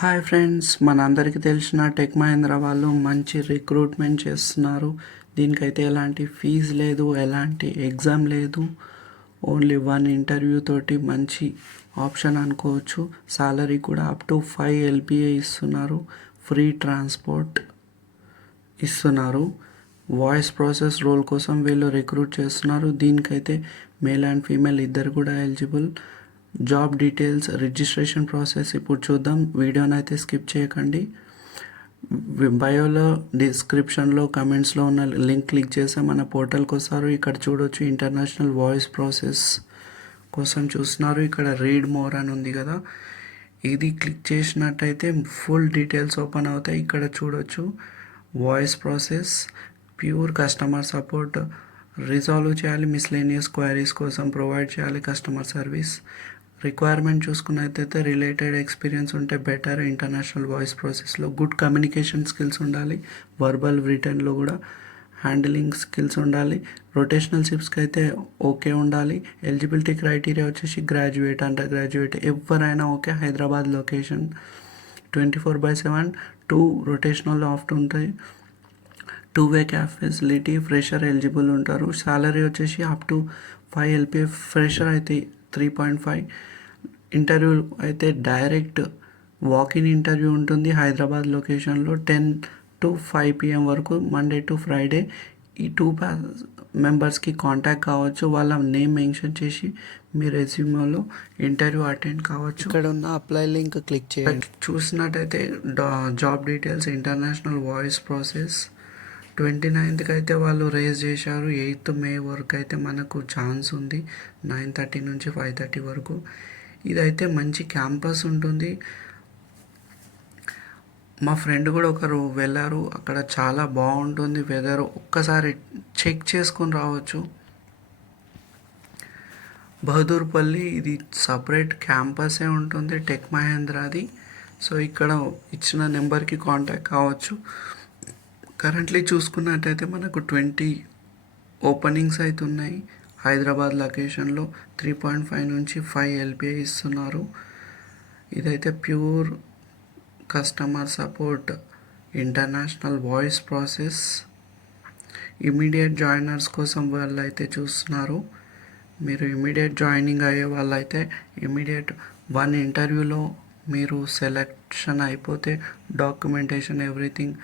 Hi friends, మనందరికీ తెలిసిన tech Mahindra వాళ్ళు మంచి రిక్రూట్మెంట్ చేస్తున్నారు. దీనికైతే ఎలాంటి ఫీజు లేదు, ఎలాంటి ఎగ్జామ్ లేదు. ఓన్లీ 1 ఇంటర్వ్యూ తోటి మంచి ఆప్షన్ అనుకోవచ్చు. సాలరీ కూడా అప్ టు 5 LPA ఇస్తున్నారు. ఫ్రీ ట్రాన్స్పోర్ట్ ఇస్తున్నారు. వాయిస్ ప్రాసెస్ రోల్ కోసం వీళ్ళు రిక్రూట్ చేస్తున్నారు. దీనికైతే మేల్ అండ్ ఫీమేల్ ఇద్దరు కూడా eligible. Job details, registration process ఇప్పుడు చూద్దాం. వీడియోని అయితే స్కిప్ చేయకండి. బయోలో, డిస్క్రిప్షన్లో, కమెంట్స్లో ఉన్న లింక్ క్లిక్ చేస్తే మన పోర్టల్కి వస్తారు. ఇక్కడ చూడొచ్చు ఇంటర్నేషనల్ వాయిస్ ప్రాసెస్ కోసం చూస్తున్నారు. ఇక్కడ రీడ్ మోర్ అని ఉంది కదా, ఇది క్లిక్ చేసినట్టయితే ఫుల్ డీటెయిల్స్ ఓపెన్ అవుతాయి. ఇక్కడ చూడొచ్చు voice process, pure customer support, resolve చేయాలి, మిస్లేనియస్ క్వైరీస్ కోసం ప్రొవైడ్ చేయాలి కస్టమర్ సర్వీస్. రిక్వైర్మెంట్ చూసుకున్నట్టయితే రిలేటెడ్ ఎక్స్పీరియన్స్ ఉంటే బెటర్. ఇంటర్నేషనల్ వాయిస్ ప్రాసెస్లో గుడ్ కమ్యూనికేషన్ స్కిల్స్ ఉండాలి, వర్బల్ రిటర్న్లో కూడా హ్యాండిలింగ్ స్కిల్స్ ఉండాలి. రొటేషనల్ షిప్స్కి అయితే ఓకే ఉండాలి. ఎలిజిబిలిటీ క్రైటీరియా వచ్చేసి గ్రాడ్యుయేట్, అండర్ గ్రాడ్యుయేట్ ఎవరైనా ఓకే. హైదరాబాద్ లొకేషన్, 24/7 2 రొటేషనల్ ఆఫ్ట్ ఉంటాయి. 2-way cab facility, fresher eligible ఉంటారు. సాలరీ వచ్చేసి అప్ టు 5 LPA, ఫ్రెషర్ అయితే 3.5. ఇంటర్వ్యూ అయితే డైరెక్ట్ వాకిన్ ఇంటర్వ్యూ ఉంటుంది హైదరాబాద్ లొకేషన్లో 10 to 5 PM వరకు, మండే టు ఫ్రైడే. ఈ 2 మెంబర్స్కి కాంటాక్ట్ కావచ్చు. వాళ్ళ నేమ్ మెన్షన్ చేసి మీ రెజ్యూమేలో ఇంటర్వ్యూ అటెండ్ కావచ్చు. ఇక్కడ ఉన్న అప్లై లింక్ క్లిక్ చేయండి. చూసినట్టయితే job details, international voice process 29th అయితే వాళ్ళు రేజ్ చేశారు. 8th May వరకు అయితే మనకు ఛాన్స్ ఉంది, 9:30 నుంచి 5:30 వరకు. ఇదైతే మంచి క్యాంపస్ ఉంటుంది. మా ఫ్రెండ్ కూడా ఒకరు వెళ్ళారు, అక్కడ చాలా బాగుంటుంది వెదర్. ఒక్కసారి చెక్ చేసుకొని రావచ్చు. బహదూర్పల్లి, ఇది సపరేట్ క్యాంపసే ఉంటుంది టెక్ మహేంద్రది. సో ఇక్కడ ఇచ్చిన నెంబర్కి కాంటాక్ట్ కావచ్చు. కరెంట్లీ చూసుకున్నట్టయితే మనకు 20 ఓపెనింగ్స్ అయితే ఉన్నాయి. హైదరాబాద్ లొకేషన్లో 3.5 నుంచి 5 LPA ఇస్తున్నారు. ఇదైతే pure customer support, international voice process. Immediate joiners కోసం వాళ్ళు అయితే చూస్తున్నారు. మీరు ఇమీడియట్ జాయినింగ్ అయ్యే వాళ్ళైతే ఇమీడియట్ 1 ఇంటర్వ్యూలో మీరు సెలెక్షన్ అయిపోతే డాక్యుమెంటేషన్ ఎవ్రీథింగ్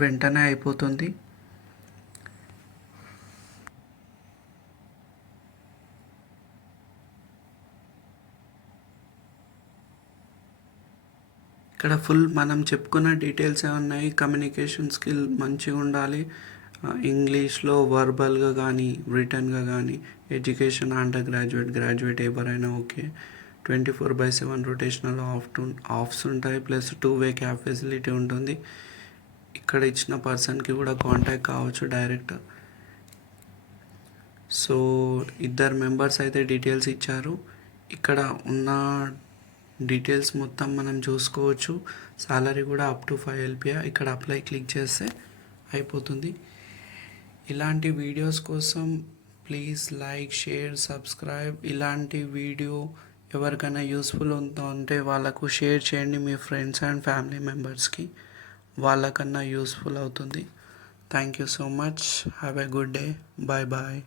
వెంటనే అయిపోతుంది. ఇక్కడ ఫుల్ మనం చెప్పుకున్న డీటెయిల్స్ ఉన్నాయి. కమ్యూనికేషన్ స్కిల్ మంచిగా ఉండాలి. ఇంగ్లీష్లో వర్బల్గా కానీ రిటర్న్గా కానీ. ఎడ్యుకేషన్ అండర్ గ్రాడ్యుయేట్, గ్రాడ్యుయేట్ ఎవరైనా ఓకే. 24/7 రొటేషనల్ ఆఫ్స్ ఉంటాయి, ప్లస్ 2-way క్యాబ్ ఫెసిలిటీ ఉంటుంది. ఇక్కడ ఇచ్చిన పర్సన్కి కూడా కాంటాక్ట్ కావచ్చు డైరెక్ట్. సో 2 మెంబర్స్ అయితే డీటెయిల్స్ ఇచ్చారు. ఇక్కడ ఉన్న డీటెయిల్స్ మొత్తం మనం చూసుకోవచ్చు. సాలరీ కూడా అప్ టు 5 LPA. ఇక్కడ అప్లై క్లిక్ చేస్తే అయిపోతుంది. ఇలాంటి వీడియోస్ కోసం ప్లీజ్ లైక్, షేర్, సబ్స్క్రైబ్. ఇలాంటి వీడియో ఎవరికైనా యూస్ఫుల్ ఉంటే వాళ్ళకు షేర్ చేయండి, మీ ఫ్రెండ్స్ అండ్ ఫ్యామిలీ మెంబర్స్కి. వాళ్ళకన్నా యూస్ఫుల్ అవుతుంది. Thank you so much. Have a good day. Bye bye.